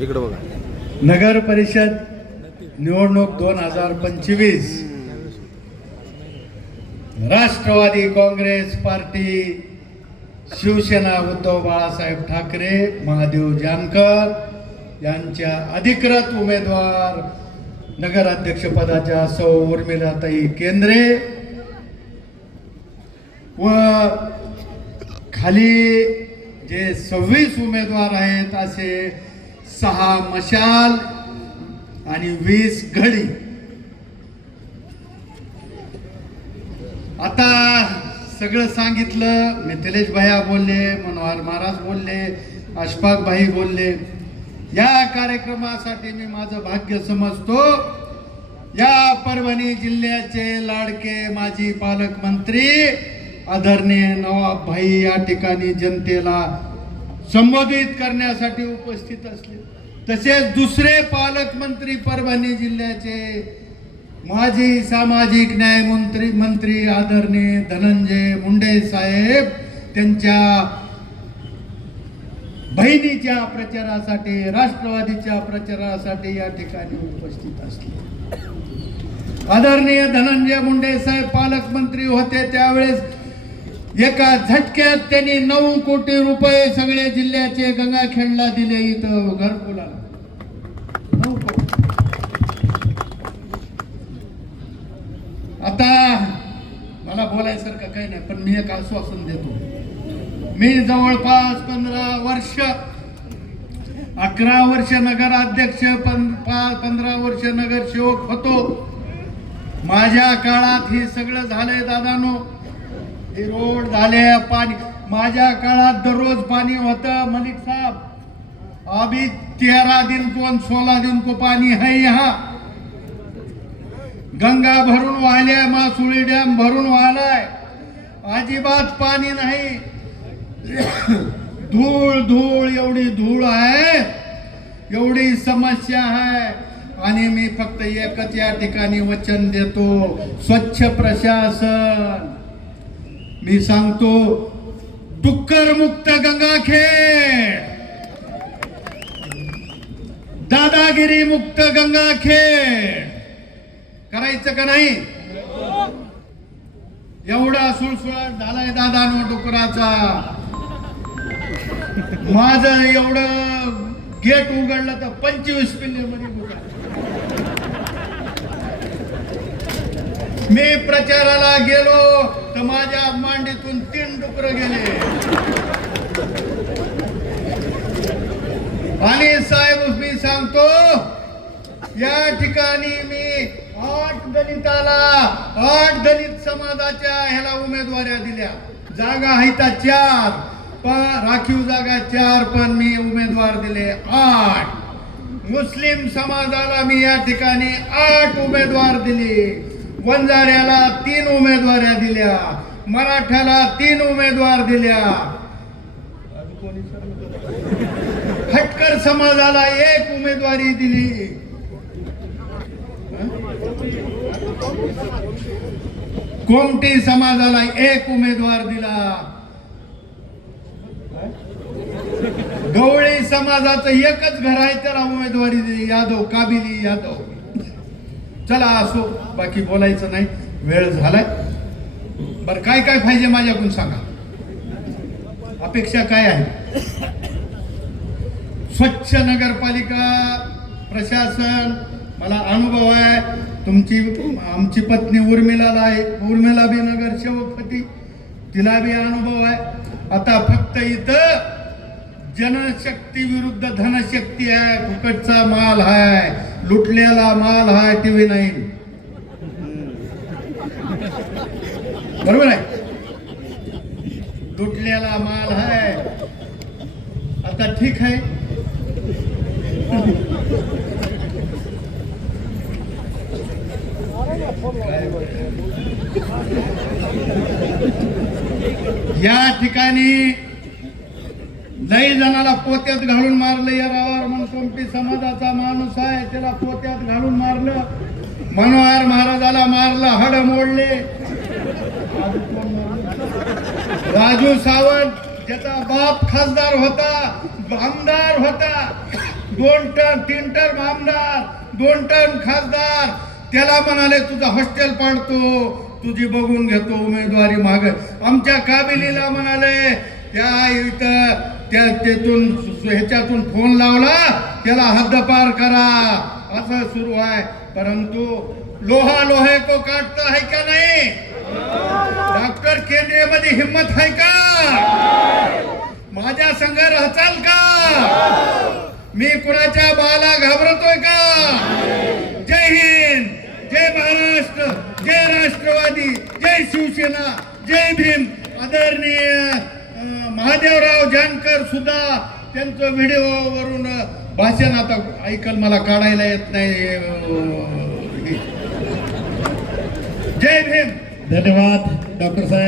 इकडे बघा. नगर परिषद निवडणूक दोन हजार पंचवीस. राष्ट्रवादी काँग्रेस पार्टी शिवसेना उद्धव बाळासाहेब ठाकरे महादेव जानकर यांच्या अधिकृत उमेदवार नगराध्यक्षपदाच्या सौ उर्मिलाताई केंद्रे व खाली जे सव्वीस उमेदवार आहेत असे सहा मशाल आणि वीस घडी. आता सगळं सांगितलं मिथिलेश भैया बोलले मनोहर महाराज बोलले अशफाक भाई बोलले. या कार्यक्रमासाठी मी माझं भाग्य समजतो. या परभणी जिल्ह्याचे लाडके माजी पालकमंत्री आदरणीय नवाब भाई या ठिकाणी जनतेला संबोधित करण्यासाठी उपस्थित असले. तसेच दुसरे पालकमंत्री परभणी जिल्ह्याचे माजी सामाजिक न्याय मंत्री मंत्री आदरणीय धनंजय मुंडे साहेब त्यांच्या बहिणीच्या प्रचारासाठी राष्ट्रवादीच्या प्रचारासाठी या ठिकाणी उपस्थित असले. आदरणीय धनंजय मुंडे साहेब पालकमंत्री होते त्यावेळेस एका झटक्यात त्यांनी नऊ कोटी रुपये सगळ्या जिल्ह्याचे गंगाखेडला दिले इथं घरकुलाला. आता मला बोलायसारखं काही नाही पण मी एक आश्वासन देतो. मी जवळपास पंधरा वर्ष अकरा वर्ष नगराध्यक्ष पं- पा- पंधरा वर्ष नगरसेवक होतो. माझ्या काळात हे सगळं झालंय दादानो. हे रोड झाले पाणी. माझ्या काळात दररोज पाणी होतं मलिक साहब. अभी तेरा दिन कोण सोळा दिन को पाणी है यहाँ. गंगा भरून वाहिल्या मासुळी डॅम भरून वाहलाय. अजिबात पाणी नाही. धूळ धूळ एवढी धूळ आहे. एवढी समस्या आहे. आणि मी फक्त एकच या ठिकाणी वचन देतो. स्वच्छ प्रशासन. मी सांगतो डुक्कर मुक्त गंगाखेड. दादागिरी मुक्त गंगाखेड. करायचं का नाही? एवढा सुळसुळाट झालाय दादा नो डुकराचा. माझ एवढं गेट उघडलं तर पंचवीस पिल्ले मध्ये मी प्रचाराला गेलो तर माझ्या मांडीतून तीन डुकर गेले. आणि साहेब मी सांगतो या ठिकाणी मी आठ दलिताला आठ दलित समाजाच्या ह्याला उमेदवाऱ्या दिल्या. जागा आहेत चार पण राखीव जागा चार पण मी उमेदवार दिले आठ. मुस्लिम समाजाला मी या ठिकाणी आठ उमेदवार दिले. वंजाऱ्याला तीन उमेदवाऱ्या दिल्या मराठ्याला तीन उमेदवार दिल्या. हटकर समाजाला एक उमेदवारी दिली. कोमटी समाजाला एक उमेदवार दिला. गवळी समाजाचं एकच घर आहे त्याला उमेदवारी दिली. यादव काबिली यादव. चला असो बाकी बोलायचं नाही. वेळ झालाय. बर काय काय पाहिजे माझ्याकडून सांगा? अपेक्षा काय आहे? स्वच्छ नगरपालिका प्रशासन मला अनुभव आहे. तुमची आमची पत्नी उर्मिलाला आहे. उर्मिला बी नगरसेवक होती तिला बी अनुभव आहे. आता फक्त इथं जनशक्ती विरुद्ध धनशक्ती आहे. फुकटचा माल आहे. लुटलेला माल आहे टीव्ही नाही. बरोबर आहे? लुटलेला माल आहे. आता ठीक आहे. या ठिकाणी दही जणाला पोत्यात घालून मारलं या रावार म्हणून कोणती समाजाचा माणूस आहे. त्याला पोत्यात घालून मारलं. मनोहर महाराजाला मारलं हड मोडले. राजू सावंत ज्याचा बाप खासदार होता आमदार होता. दोन टन तीन टन आमदार दोन टन खासदार. त्याला म्हणाले तुझं हॉस्टेल पाडतो तुझी बघून घेतो उमेदवारी माग. आमच्या काबिलीला म्हणाले त्या इथं त्या तेथून ह्याच्यातून फोन लावला त्याला हद्दपार करा. असं सुरू आहे. परंतु लोहा लोहे को काटता है का नाही? डॉक्टर केंद्रीयमध्ये हिंमत आहे का? माझ्या संघ राहचाल का? मी कुणाच्या बाला घाबरतोय का? जय हिंद जय महाराष्ट्र जय राष्ट्रवादी जय शिवसेना जय भीम. आदरणीय महादेवराव जानकर सुद्धा त्यांचं व्हिडिओ वरून भाषण आता ऐकल मला काढायला येत नाही जय भीम. धन्यवाद डॉक्टर साहेब.